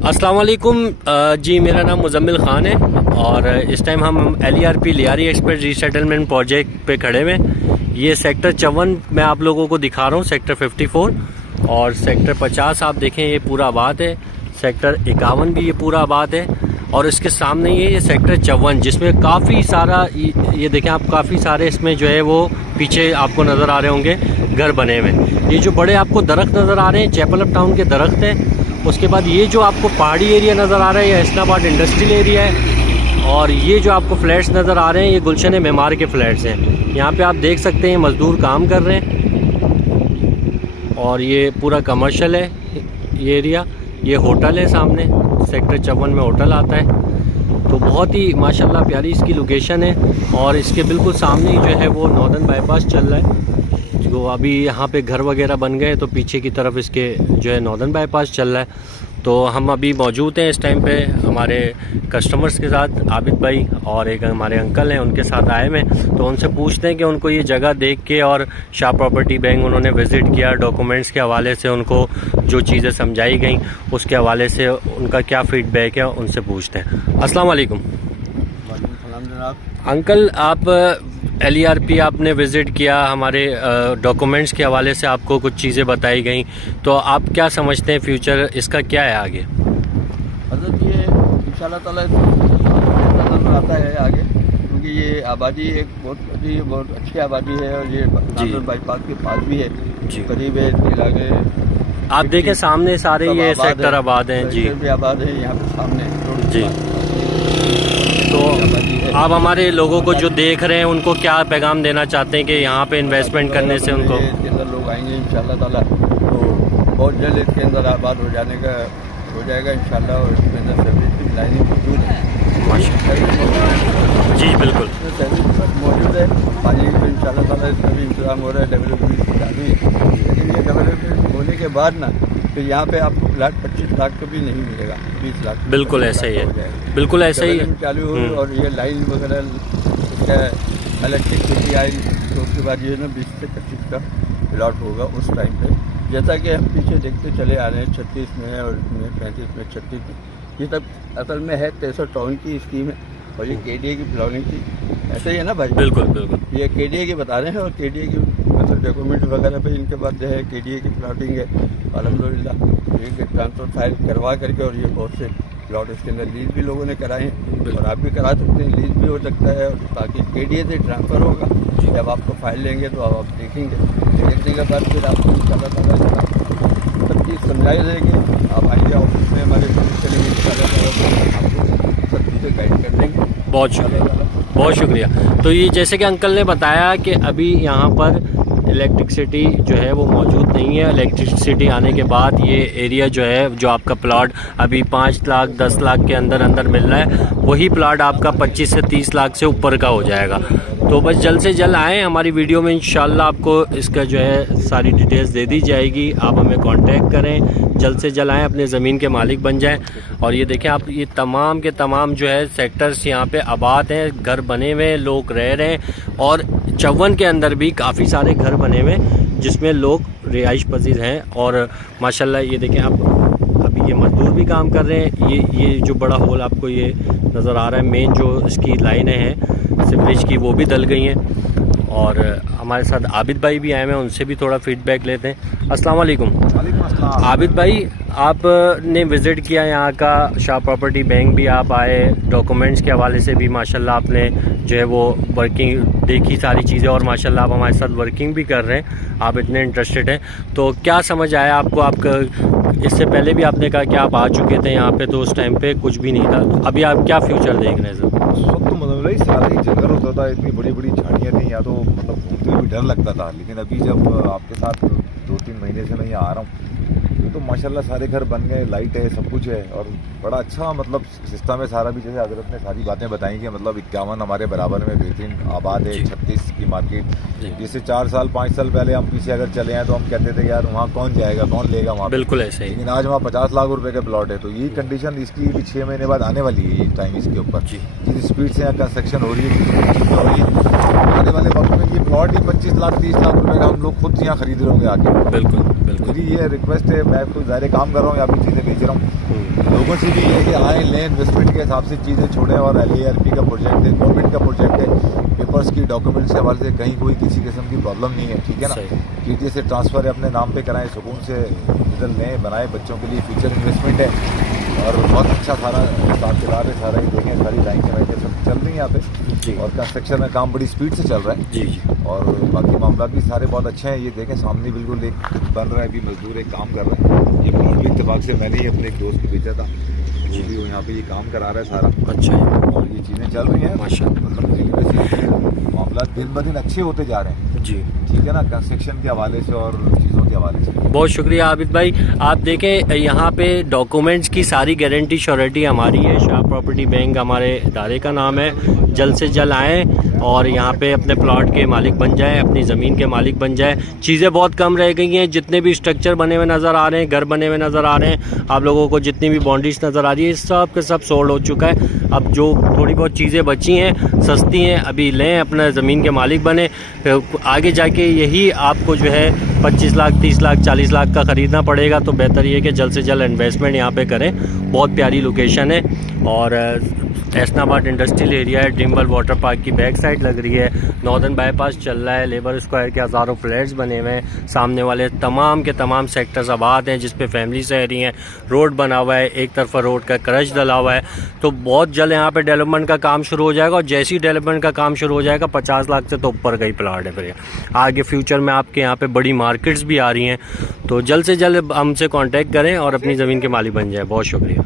अस्सलाम वालेकुम जी, मेरा नाम मुजम्मिल ख़ान है और इस टाइम हम LERP Lyari express resettlement project पे खड़े हुए। ये सेक्टर 54 मैं आप लोगों को दिखा रहा हूँ, सेक्टर 54 और सेक्टर 50 आप देखें ये पूरा आबाद है। सेक्टर 51 भी ये पूरा आबाद है और इसके सामने ये सेक्टर 54 जिसमें काफ़ी सारा ये देखें आप, काफ़ी सारे इसमें जो है वो पीछे आपको नज़र आ रहे होंगे घर बने हुए। ये जो बड़े आपको दरख्त नज़र आ रहे हैं चैपल अप टाउन के दरख्त हैं। उसके बाद ये जो आपको पहाड़ी एरिया नज़र आ रहा है ये हसनाबाद इंडस्ट्रियल एरिया है और ये जो आपको फ्लैट्स नज़र आ रहे हैं ये गुलशन मेमार के फ्लैट्स हैं। यहाँ पे आप देख सकते हैं मज़दूर काम कर रहे हैं और ये पूरा कमर्शियल है ये एरिया। ये होटल है सामने, सेक्टर 54 में होटल आता है। तो बहुत ही माशाल्लाह प्यारी इसकी लोकेशन है और इसके बिल्कुल सामने ही जो है वो नॉर्दर्न बाईपास चल रहा है। जो अभी यहाँ पे घर वगैरह बन गए तो पीछे की तरफ इसके जो है नॉर्दर्न बाईपास चल रहा है। तो हम अभी मौजूद हैं इस टाइम पे हमारे कस्टमर्स के साथ, आबिद भाई और एक हमारे अंकल हैं उनके साथ आए हुए। तो उनसे पूछते हैं कि उनको ये जगह देख के और शाह प्रॉपर्टी बैंक उन्होंने विज़िट किया, डॉक्यूमेंट्स के हवाले से उनको जो चीज़ें समझाई गई उसके हवाले से उनका क्या फ़ीडबैक है उनसे पूछते हैं। अस्सलाम वालेकुम अंकल, आप LERP आपने विज़िट किया, हमारे डॉक्यूमेंट्स के हवाले से आपको कुछ चीज़ें बताई गई, तो आप क्या समझते हैं फ्यूचर इसका क्या है आगे? मतलब ये इंशाल्लाह ताला आता है आगे, क्योंकि ये आबादी एक बहुत अच्छी आबादी है और ये नाज़र बाईपास के पास भी है, करीब है इलाके। आप देखें सामने सारे ये सेक्टर आबाद हैं जी, भी आबाद है यहाँ पे सामने जी। तो आप हमारे लोगों को जो देख रहे हैं उनको क्या पैगाम देना चाहते हैं कि यहाँ पे इन्वेस्टमेंट करने से उनको? इसके अंदर लोग आएंगे इंशाल्लाह ताला तो बहुत जल्द इसके अंदर आबाद हो जाएगा इंशाल्लाह। और इसके अंदर सर्विस की लाइनें मौजूद है जी, बिल्कुल मौजूद है। पानी का इंशाल्लाह ताला इसका भी इंतजाम हो रहा है, डेवलपमेंट चालू है। लेकिन ये डेवलपमेंट होने के बाद ना तो यहाँ पे आपको फ्लैट 25 लाख का भी नहीं मिलेगा, 20 लाख। बिल्कुल ऐसा ही है, बिल्कुल ऐसा ही है चालू हो। और ये लाइन वगैरह इसका इलेक्ट्रिसिटी आई तो उसके बाद ये ना 20 से 25 का प्लॉट होगा उस टाइम पे। जैसा कि हम पीछे देखते चले आ रहे हैं 36 में और 35 में 36 में, ये तब असल में है 63 टाउन की स्कीम है और ये KDA की प्लानिंग की। ऐसा ही है ना भाई? बिल्कुल बिल्कुल, ये KDA की बता रहे हैं और KDA की मतलब डॉक्यूमेंट वगैरह पे इनके पास जो है KDA की प्लॉटिंग है अल्हम्दुलिल्लाह। ये ट्रांसफर फाइल करवा करके और ये बहुत से प्लॉट इसके अंदर लीज भी लोगों ने कराए हैं और आप भी करा सकते हैं, लीज भी हो सकता है। ताकि KDA से ट्रांसफ़र होगा, जब आपको फाइल लेंगे तो आप देखेंगे, देखने के बाद फिर आपको सब चीज़ समझाई जाएगी। आप आइए ऑफिस में हमारे चलेंगे, आपको सब चीज़ें गाइड कर देंगे। बहुत शुक्रिया, बहुत शुक्रिया। तो ये जैसे कि अंकल ने बताया कि अभी यहाँ पर इलेक्ट्रिसिटी जो है वो मौजूद नहीं है। इलेक्ट्रिसिटी आने के बाद ये एरिया जो है, जो आपका प्लॉट अभी 5 लाख 10 लाख के अंदर अंदर मिल रहा है, वही प्लॉट आपका 25 से 30 लाख से ऊपर का हो जाएगा। तो बस जल्द से जल्द आएँ हमारी वीडियो में, इंशाल्लाह आपको इसका जो है सारी डिटेल्स दे दी जाएगी। आप हमें कांटेक्ट करें, जल्द से जल्द आएँ, अपने ज़मीन के मालिक बन जाएं। और ये देखें आप, ये तमाम के तमाम जो है सेक्टर्स यहाँ पे आबाद हैं, घर बने हुए हैं, लोग रह रहे हैं। और 54 के अंदर भी काफ़ी सारे घर बने हुए हैं जिसमें लोग रिहाइश पजीर हैं। और माशाल्लाह ये देखें आप, अभी ये मजदूर भी काम कर रहे हैं। ये जो बड़ा हॉल आपको ये नज़र आ रहा है, मेन जो इसकी लाइनें हैं सिवरेज की वो भी डल गई हैं। और हमारे साथ आबिद भाई भी आए हैं, उनसे भी थोड़ा फीडबैक लेते हैं। अस्सलाम वालेकुम आबिद भाई, आपने विज़िट किया यहाँ का, शाह प्रॉपर्टी बैंक भी आप आए, डॉक्यूमेंट्स के हवाले से भी माशाल्लाह आपने जो है वो वर्किंग देखी सारी चीज़ें और माशाल्लाह आप हमारे साथ वर्किंग भी कर रहे हैं, आप इतने इंटरेस्टेड हैं। तो क्या समझ आया आपको? आपका इससे पहले भी आपने कहा कि आप आ चुके थे यहाँ पे, तो उस टाइम पे कुछ भी नहीं था, तो अभी आप क्या फ्यूचर देख रहे हैं सर? सब तो मतलब ही सारा जंगल होता था, इतनी बड़ी बड़ी झाड़ियाँ थी, या तो मतलब घूमते हुए भी डर लगता था। लेकिन अभी जब आपके साथ 2-3 महीने से मैं यहाँ आ रहा हूँ तो माशाल्लाह सारे घर बन गए, लाइट है, सब कुछ है और बड़ा अच्छा मतलब सिस्टम है सारा भी। जैसे हजरत ने सारी बातें बताई कि मतलब 51 हमारे बराबर में बेहतरीन आबाद है, 36 की मार्केट। जैसे 4 साल 5 साल पहले हम पीछे अगर चले हैं तो हम कहते थे यार वहाँ कौन जाएगा, कौन लेगा वहाँ, बिल्कुल ऐसे ही। लेकिन आज वहाँ 50 लाख रुपए का प्लॉट है। तो यही कंडीशन इसकी भी 6 महीने बाद आने वाली है, ये टाइम इसके ऊपर जिस स्पीड से यहाँ कंस्ट्रक्शन हो रही है, आने वाले वक्त में ये प्लॉट ही 25 लाख 30 लाख रुपए का हम लोग खुद यहाँ खरीद रहे होंगे आके। बिल्कुल बिल्कुल, ये रिक्वेस्ट है, मैं तो ज़ाहिर काम कर रहा हूँ, यहाँ पे चीज़ें बेच रहा हूँ, लोगों लोगों से भी है कि आए लें, इन्वेस्टमेंट के हिसाब से चीज़ें छोड़ें। और LARP का प्रोजेक्ट है, गवर्नमेंट का प्रोजेक्ट है, पेपर्स की डॉक्यूमेंट्स के हवाले से कहीं कोई किसी किस्म की प्रॉब्लम नहीं है, ठीक है ना। TTS से ट्रांसफ़र है, अपने नाम पे कराएं, सुकून से रिजल्ट लें, बनाए, बच्चों के लिए फ्यूचर इन्वेस्टमेंट है। और बहुत अच्छा सारा हिसाब किताब है, सारा ही देखें, सारी लाइनें वाइनें सब चल रही हैं यहाँ पे। और कंस्ट्रक्शन में काम बड़ी स्पीड से चल रहा है जी जी। और बाकी मामला भी सारे बहुत अच्छे हैं। ये देखें सामने बिल्कुल एक बन रहा है, अभी मजदूर एक काम कर रहा है। ये प्लॉट भी इत्तेफाक से मैंने ही अपने एक दोस्त को बेचा था, वो भी यहाँ पे ये काम करा रहा है सारा। अच्छा है। और ये चीज़ें चल रही हैं माशाल्लाह। मतलब डेली बेसिस पे मामला दिन ब दिन अच्छे होते जा रहे हैं, जी ठीक है ना, कंस्ट्रक्शन के हवाले से और चीज़ों के हवाले से। बहुत शुक्रिया आबिद भाई। आप देखें यहाँ पे डॉक्यूमेंट्स की सारी गारंटी श्योरिटी हमारी है। शाह प्रॉपर्टी बैंक हमारे इदारे का नाम है। जल्द से जल्द आएँ और यहाँ पे अपने प्लॉट के मालिक बन जाएं, अपनी ज़मीन के मालिक बन जाएं। चीज़ें बहुत कम रह गई हैं, जितने भी स्ट्रक्चर बने हुए नज़र आ रहे हैं, घर बने हुए नज़र आ रहे हैं, आप लोगों को जितनी भी बाउंड्रीज नज़र आ रही है, सब के सब सोल्ड हो चुका है। अब जो थोड़ी बहुत चीज़ें बची हैं, सस्ती हैं, अभी लें, अपना ज़मीन के मालिक बने। आगे जाके यही आपको जो है 25 लाख, 30 लाख, 40 लाख का ख़रीदना पड़ेगा। तो बेहतर ये है कि जल्द से जल्द इन्वेस्टमेंट यहाँ पे करें। बहुत प्यारी लोकेशन है और एहसनाबाद इंडस्ट्रियल एरिया है। ड्रीमवर्ल्ड वाटर पार्क की बैक साइड लग रही है। नॉर्दर्न बाईपास चल रहा है। लेबर स्क्वायर के हज़ारों फ्लैट्स बने हुए हैं। सामने वाले तमाम के तमाम सेक्टर्स आबाद हैं, जिस पे फैमिलीज रह रही हैं। रोड बना हुआ है, एक तरफा रोड का क्रश डला हुआ है। तो बहुत जल्द यहाँ पे डेवलपमेंट का काम शुरू हो जाएगा और जैसे ही डेवलपमेंट का काम शुरू हो जाएगा 50 लाख से तो ऊपर का ही प्लाट है। फिर आगे फ्यूचर में आपके यहाँ पे बड़ी मार्केट्स भी आ रही हैं। तो जल्द से जल्द हमसे कॉन्टैक्ट करें और अपनी ज़मीन के मालिक बन जाए। बहुत शुक्रिया।